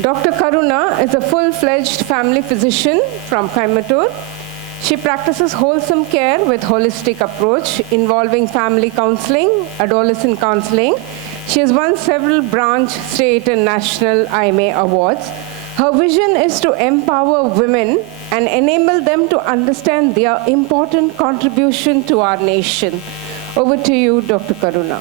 Dr. Karuna is a full-fledged family physician from Coimbatore. She practices wholesome care with holistic approach involving family counseling, adolescent counseling. She has won several branch, state, and national IMA awards. Her vision is to empower women and enable them to understand their important contribution to our nation. Over to you, Dr. Karuna.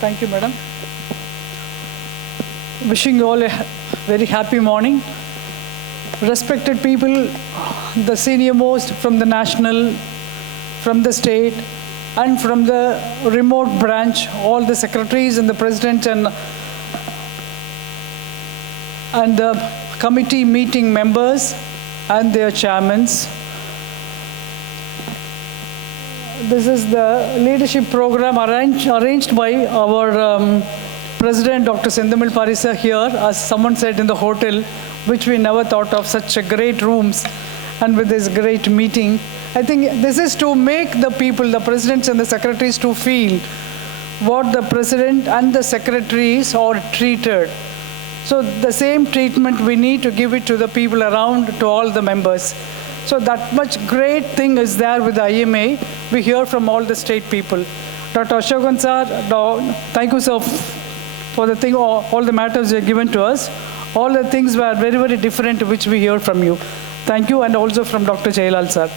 Thank you, madam. Wishing you all a very happy morning. Respected people, the senior most from the national, from the state, and from the remote branch, all the secretaries and the president and the committee meeting members and their chairmans. This is the leadership program arranged by our President, Dr. Sendamil Parisa here, as someone said, in the hotel, which we never thought of, such a great rooms and with this great meeting. I think this is to make the people, the presidents and the secretaries, to feel what the president and the secretaries are treated. So the same treatment we need to give it to the people around, to all the members. So that much great thing is there with the IMA. We hear from all the state people. Dr. Ashokan sir, thank you sir for the thing, all the matters you have given to us. All the things were very, very different which we hear from you. Thank you, and also from Dr. Jailal sir.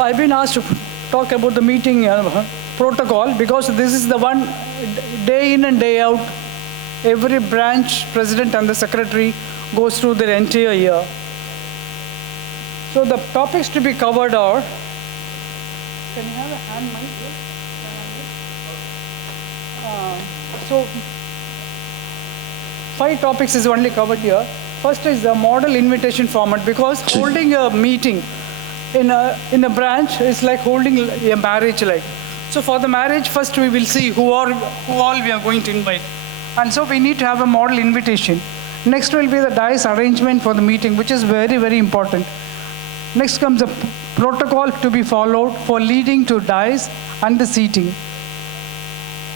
I've been asked to talk about the meeting protocol because this is the one day in and day out. Every branch president and the secretary goes through their entire year. So the topics to be covered are, can you have a hand mic? So 5 topics is only covered here. First is the model invitation format, because holding a meeting in a branch is like holding a marriage. So for the marriage, first we will see who all we are going to invite. And so we need to have a model invitation. Next will be the dice arrangement for the meeting, which is very, very important. Next comes the protocol to be followed for leading to dice and the seating.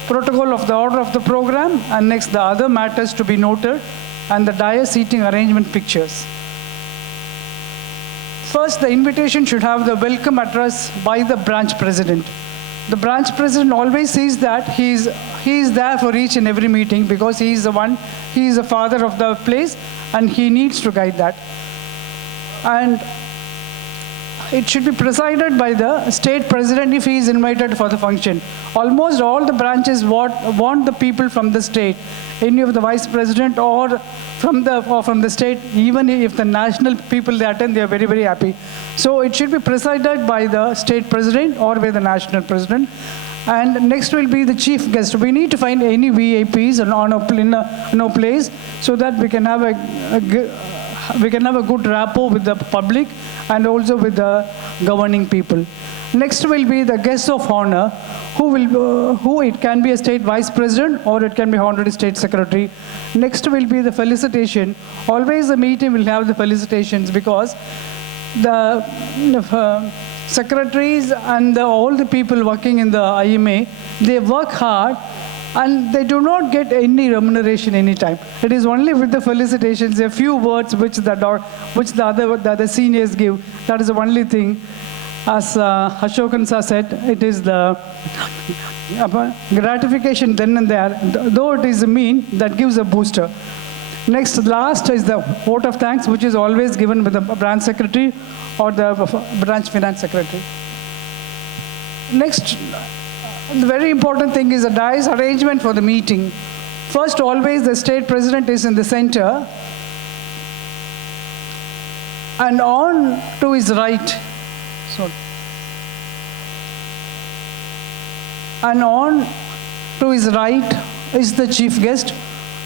Protocol of the order of the program, and next the other matters to be noted, and the dice seating arrangement pictures. First, the invitation should have the welcome address by the branch president. The branch president always says that he is there for each and every meeting, because he is the father of the place, and he needs to guide that. And it should be presided by the state president if he is invited for the function. Almost all the branches want the people from the state, any of the vice president or from the state. Even if the national people they attend, they are very, very happy. So it should be presided by the state president or by the national president. And next will be the chief guest. We need to find any VIPs in a place, so that we can have a good rapport with the public and also with the governing people. Next will be the guest of honor, who it can be a state vice president or it can be honorary state secretary. Next will be the felicitation. Always the meeting will have the felicitations, because the secretaries and all the people working in the IMA, they work hard and they do not get any remuneration anytime. It is only with the felicitations, a few words which the other seniors give. That is the only thing. As Ashokan sir said, it is the gratification then and there. Though it is a mean, that gives a booster. Last is the vote of thanks, which is always given with the branch secretary or the branch finance secretary. Next, the very important thing is the dice arrangement for the meeting. First, always the state president is in the center, and on to his right, is the chief guest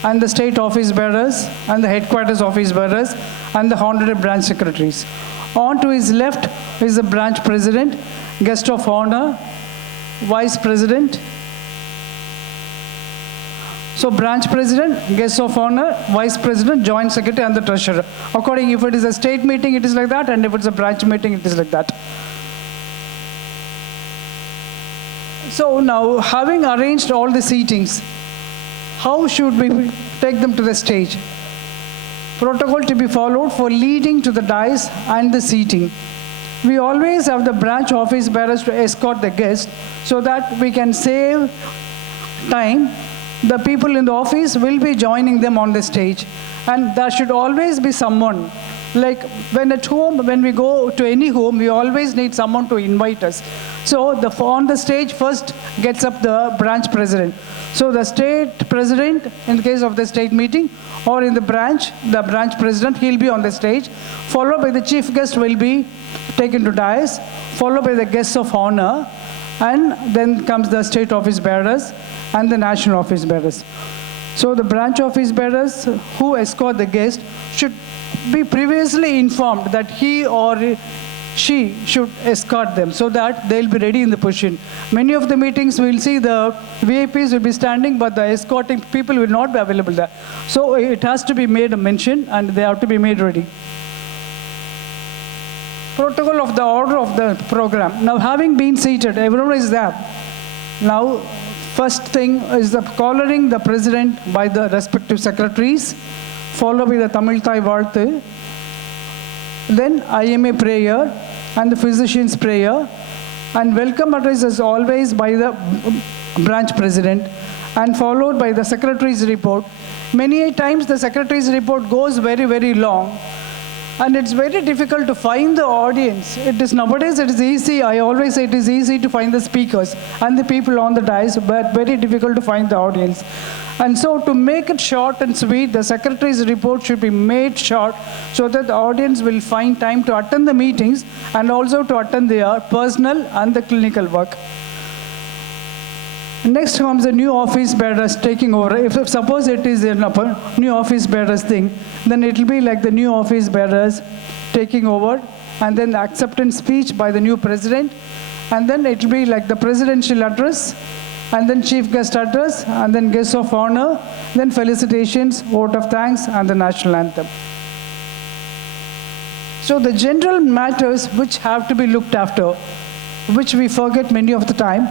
and the state office bearers and the headquarters office bearers and the honorary branch secretaries. On to his left is the branch president, guest of honor, vice president. So branch president, guest of honor, vice president, joint secretary, and the treasurer. According, if it is a state meeting, it is like that, and if it's a branch meeting, it is like that. So now, having arranged all the seatings, how should we take them to the stage? Protocol to be followed for leading to the dais and the seating. We always have the branch office bearers to escort the guests so that we can save time. The people in the office will be joining them on the stage. And there should always be someone. Like when at home, when we go to any home, we always need someone to invite us. So on the stage first gets up the branch president. So the state president, in the case of the state meeting, or in the branch president, he'll be on the stage, followed by the chief guest will be taken to dais, followed by the guests of honor, and then comes the state office bearers and the national office bearers. So the branch office bearers who escort the guest should be previously informed that he or she should escort them so that they'll be ready in the position. Many of the meetings we'll see the VIPs will be standing, but the escorting people will not be available there. So it has to be made a mention and they have to be made ready. Protocol of the order of the program. Now having been seated, everyone is there. Now first thing is the collaring the president by the respective secretaries, followed by the Tamil Thai Varthu, then IMA prayer and the physician's prayer, and welcome address as always by the branch president, and followed by the secretary's report. Many times the secretary's report goes very, very long, and it's very difficult to find the audience. Nowadays it is easy, I always say it is easy to find the speakers and the people on the dais, but very difficult to find the audience. And so to make it short and sweet, the secretary's report should be made short so that the audience will find time to attend the meetings and also to attend their personal and the clinical work. Next comes the new office bearers taking over. If suppose it is a new office bearers thing, then it will be like the new office bearers taking over, and then the acceptance speech by the new president, and then it will be like the presidential address, and then chief guest address, and then guests of honor, then felicitations, vote of thanks, and the national anthem. So the general matters which have to be looked after, which we forget many of the time,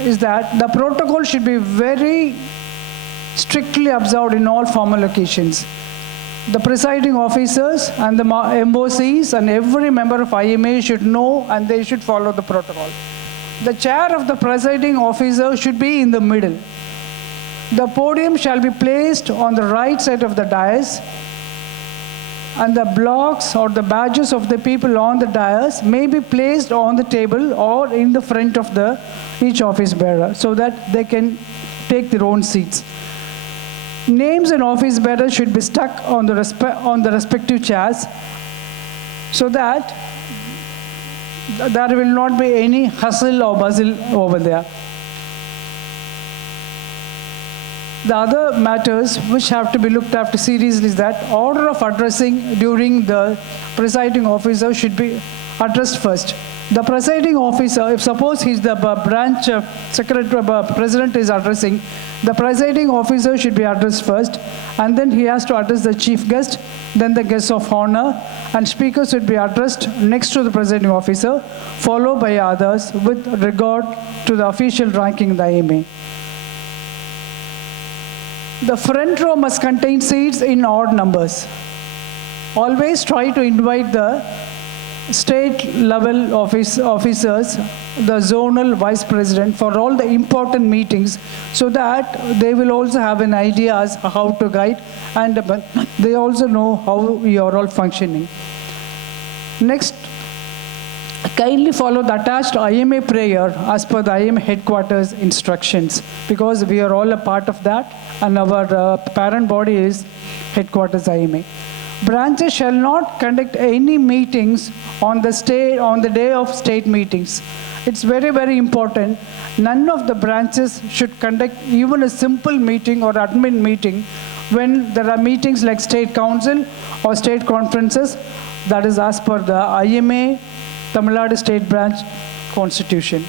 is that the protocol should be very strictly observed in all formal occasions. The presiding officers and the MOCs and every member of IMA should know and they should follow the protocol. The chair of the presiding officer should be in the middle. The podium shall be placed on the right side of the dais, and the blocks or the badges of the people on the dais may be placed on the table or in the front of each office bearer so that they can take their own seats. Names and office bearers should be stuck on the respective chairs so that there will not be any hustle or bustle over there. The other matters which have to be looked after seriously is that order of addressing during the presiding officer should be addressed first. The presiding officer, if suppose he's the branch secretary, president is addressing, the presiding officer should be addressed first, and then he has to address the chief guest, then the guests of honor, and speakers should be addressed next to the presiding officer, followed by others with regard to the official ranking in the IMA. The front row must contain seats in odd numbers. Always try to invite the state level officers, the zonal vice president for all the important meetings so that they will also have an idea as how to guide and they also know how we are all functioning. Next, kindly follow the attached IMA prayer as per the IMA headquarters instructions because we are all a part of that and our parent body is headquarters IMA. Branches shall not conduct any meetings on the day of state meetings. It's very, very important. None of the branches should conduct even a simple meeting or admin meeting when there are meetings like state council or state conferences. That is as per the IMA Tamil Nadu State Branch Constitution.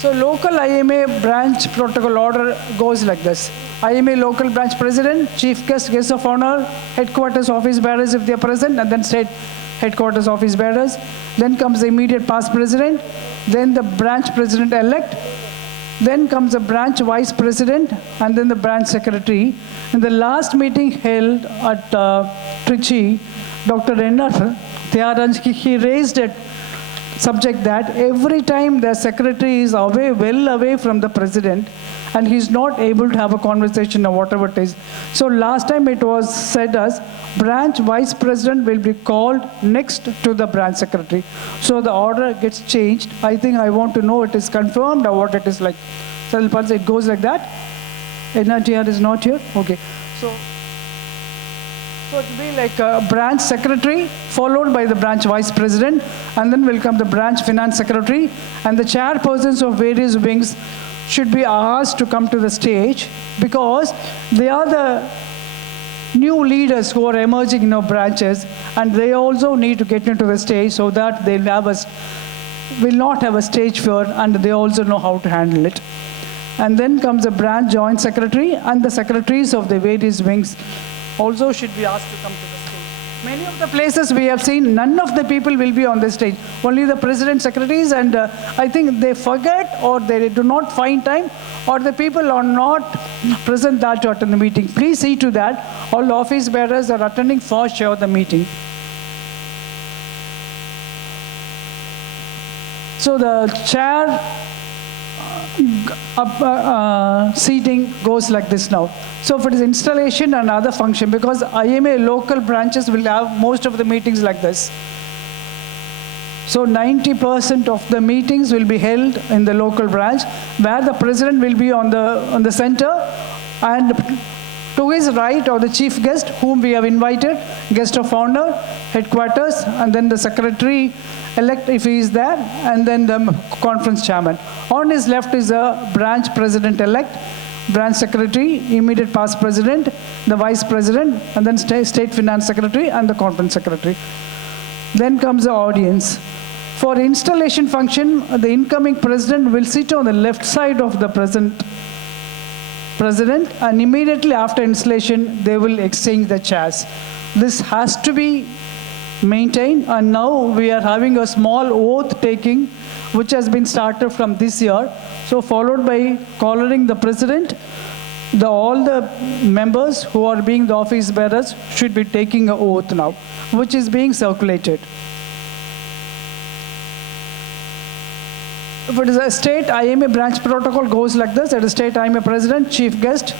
So local IMA branch protocol order goes like this. IMA local branch president, chief guest, guest of honor, headquarters office bearers if they are present, and then state headquarters office bearers. Then comes the immediate past president, then the branch president-elect, then comes the branch vice president, and then the branch secretary. In the last meeting held at Trichy, Dr. N.R. Thyaranski, he raised a subject that every time the secretary is away, well away from the president, and he's not able to have a conversation or whatever it is. So last time it was said as branch vice president will be called next to the branch secretary. So the order gets changed. I think I want to know it is confirmed or what it is like. So it goes like that. NRTR is not here. Okay. So it will be like a branch secretary followed by the branch vice president, and then will come the branch finance secretary, and the chairpersons of various wings should be asked to come to the stage because they are the new leaders who are emerging in our branches, and they also need to get into the stage so that they'll will not have a stage fear, and they also know how to handle it. And then comes the branch joint secretary, and the secretaries of the various wings also should be asked to come to the stage. Many of the places we have seen, none of the people will be on the stage. Only the president, secretaries, and I think they forget or they do not find time, or the people are not present that to attend the meeting. Please see to that. All office bearers are attending for sure the meeting. So the chair seating goes like this now. So if it is installation and other function, because IMA local branches will have most of the meetings like this. So 90% of the meetings will be held in the local branch, where the president will be on the center, and to his right or the chief guest whom we have invited, guest of honor, headquarters, and then the secretary elect if he is there, and then the conference chairman. On his left is a branch president elect, branch secretary, immediate past president, the vice president, and then state finance secretary and the conference secretary. Then comes the audience. For installation function, the incoming president will sit on the left side of the present president, and immediately after installation, they will exchange the chairs. This has to be maintained, and now we are having a small oath taking, which has been started from this year. So followed by collaring the president, all the members who are being the office bearers should be taking an oath now, which is being circulated. If it is a state IMA branch protocol goes like this: at a state IMA president, chief guest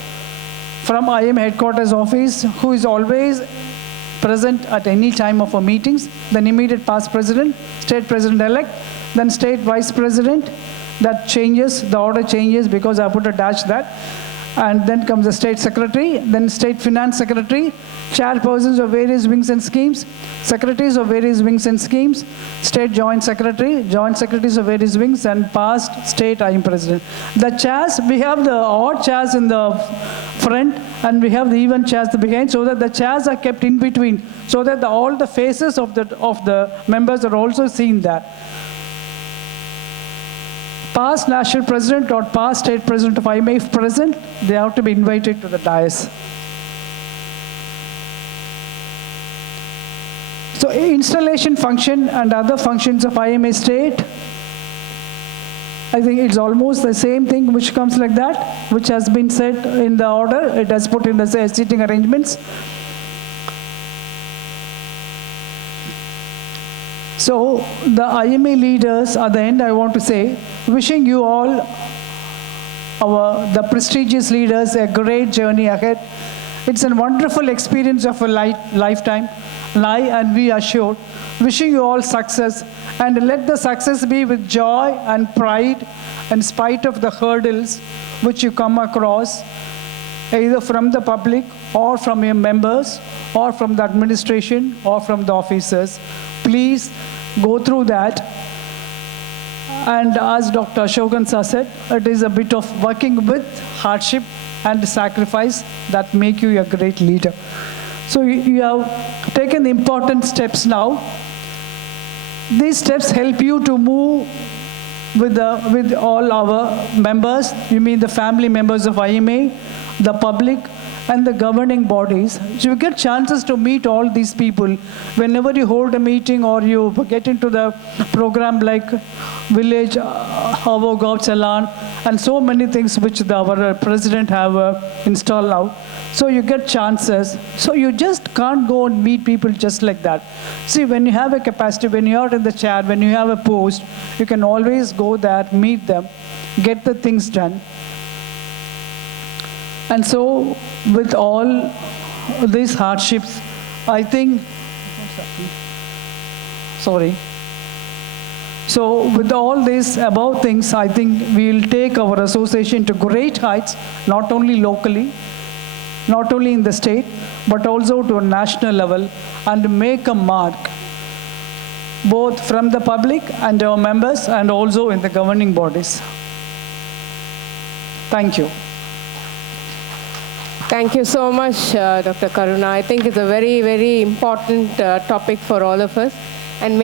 from IMA headquarters office, who is always present at any time of our meetings, then immediate past president, state president-elect, then state vice president. That changes, the order changes because I put a dash that. And then comes the state secretary, then state finance secretary, chairpersons of various wings and schemes, secretaries of various wings and schemes, state joint secretaries of various wings, and past state IM president. The chairs, we have the odd chairs in the front, and we have the even chairs behind, so that the chairs are kept in between, so that all the faces of the members are also seen there. Past national president or past state president of IMA, if present, they have to be invited to the dais. So installation function and other functions of IMA state, I think it's almost the same thing which comes like that, which has been said in the order. It has put in the seating arrangements. So the IMA leaders, at the end I want to say, wishing you all, the prestigious leaders, a great journey ahead. It's a wonderful experience of a lifetime, and we are sure. Wishing you all success, and let the success be with joy and pride in spite of the hurdles which you come across, either from the public or from your members or from the administration or from the officers. Please go through that. And as Dr. Ashokan said, it is a bit of working with hardship and sacrifice that make you a great leader. So you have taken important steps now. These steps help you to move with all our members. You mean the family members of IMA, the public, and the governing bodies. So you get chances to meet all these people whenever you hold a meeting or you get into the program like Village Avo Chalan and so many things which our president have installed now. So you get chances. So you just can't go and meet people just like that. See, when you have a capacity, when you are in the chair, when you have a post, you can always go there, meet them, get the things done. And so with all these hardships, I think, sorry. So with all these above things, I think we'll take our association to great heights, not only locally, not only in the state, but also to a national level, and make a mark, both from the public and our members, and also in the governing bodies. Thank you. Thank you so much, Dr. Karuna. I think it's a very, very important topic for all of us.